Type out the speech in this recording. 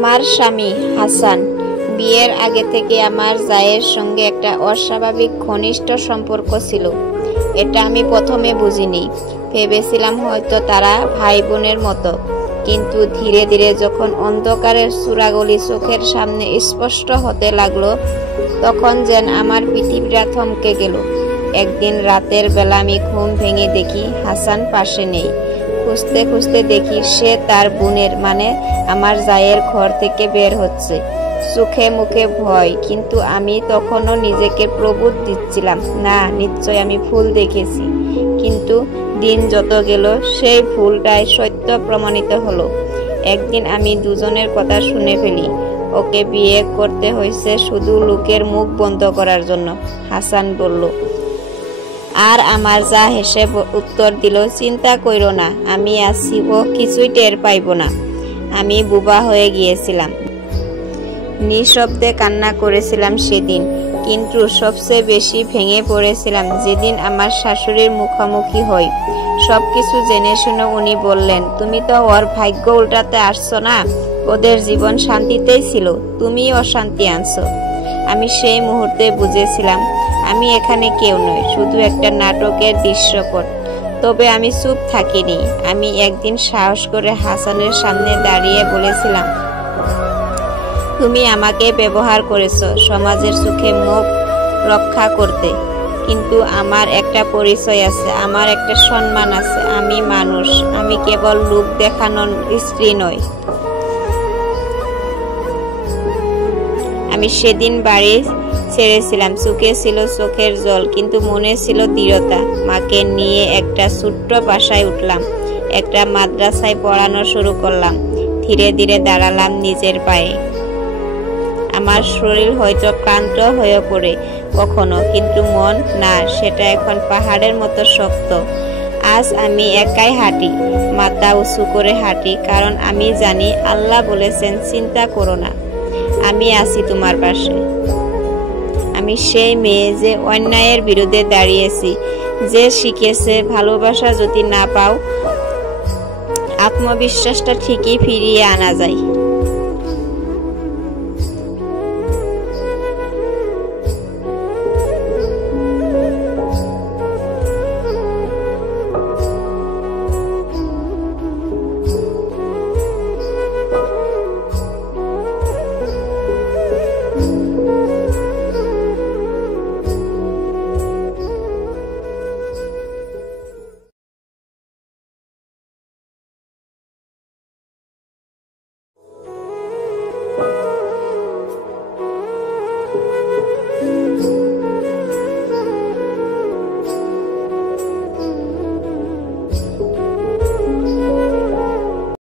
আমার স্বামী হাসান। বিয়ের আগে থেকে আমার জায়ের সঙ্গে একটা অস্বাভাবিক ঘনিষ্ঠ সম্পর্ক ছিল। এটা আমি প্রথমে বুঝিনি, ভেবেছিলাম হয়তো তারা ভাই বোনের মতো। কিন্তু ধীরে ধীরে যখন অন্ধকারের চূড়াগুলি চোখের সামনে স্পষ্ট হতে লাগলো, তখন যেন আমার পৃথিবীটা থমকে গেল। একদিন রাতের বেলা আমি ঘুম ভেঙে দেখি হাসান পাশে নেই। খুঁজতে খুঁজতে দেখি সে তার বোনের মানে আমার জায়ের ঘর থেকে বের হচ্ছে, চোখে মুখে ভয়। কিন্তু আমি তখনও নিজেকে প্রবোধ দিচ্ছিলাম, না, নিশ্চয় আমি ভুল দেখেছি। কিন্তু দিন যত গেল সেই ভুলটাই সত্য প্রমাণিত হলো। একদিন আমি দুজনের কথা শুনে ফেলি, ওকে বিয়ে করতে হয়েছে শুধু লোকের মুখ বন্ধ করার জন্য, হাসান বলল। আর আমার যা হেসে উত্তর দিল, চিন্তা কইরো না, আমি আছি, ও কিছুই টের পাইব না। আমি বোবা হয়ে গিয়েছিলাম, নিঃশব্দে কান্না করেছিলাম সেদিন। কিন্তু সবচেয়ে বেশি ভেঙে পড়েছিলাম যেদিন আমার শাশুড়ির মুখোমুখি হই। সবকিছু জেনে শুনে উনি বললেন, তুমি তো ওর ভাগ্য উল্টাতে আসছো না, ওদের জীবন শান্তিতেই ছিল, তুমি অশান্তি আনছো। আমি সেই মুহূর্তে বুঝেছিলাম আমি এখানে কেউ নই, শুধু একটা নাটকের দৃশ্যপট। তবে আমি চুপ থাকিনি। আমি একদিন সাহস করে হাসানের সামনে দাঁড়িয়ে বলেছিলাম, তুমি আমাকে ব্যবহার করেছো সমাজের চোখে মুখ রক্ষা করতে, কিন্তু আমার একটা পরিচয় আছে, আমার একটা সম্মান আছে, আমি মানুষ, আমি কেবল লোক দেখানোর স্ত্রী নই। আমি সেদিন বাড়ি ছেড়েছিলাম, চোখে ছিল চোখের জল, কিন্তু মনে ছিল দৃঢ়তা। মাকে নিয়ে একটা ছোট্ট বাসায় উঠলাম, একটা মাদ্রাসায় পড়ানো শুরু করলাম। ধীরে ধীরে দাঁড়ালাম নিজের পায়ে। আমার শরীর হয়তো ক্লান্ত হয়ে পড়ে কখনো, কিন্তু মন না, সেটা এখন পাহাড়ের মতো শক্ত। আজ আমি একাই হাঁটি, মাথা উঁচু করে হাঁটি, কারণ আমি জানি আল্লাহ বলেছেন, চিন্তা করো না, আমি আছি তোমার পাশে। আমি সেই মেয়ে যে অন্যায়ের বিরুদ্ধে দাঁড়িয়েছি, যে শিখেছে ভালোবাসা যদি না পাও, আত্মবিশ্বাসটা ঠিকই ফিরিয়ে আনা যায়।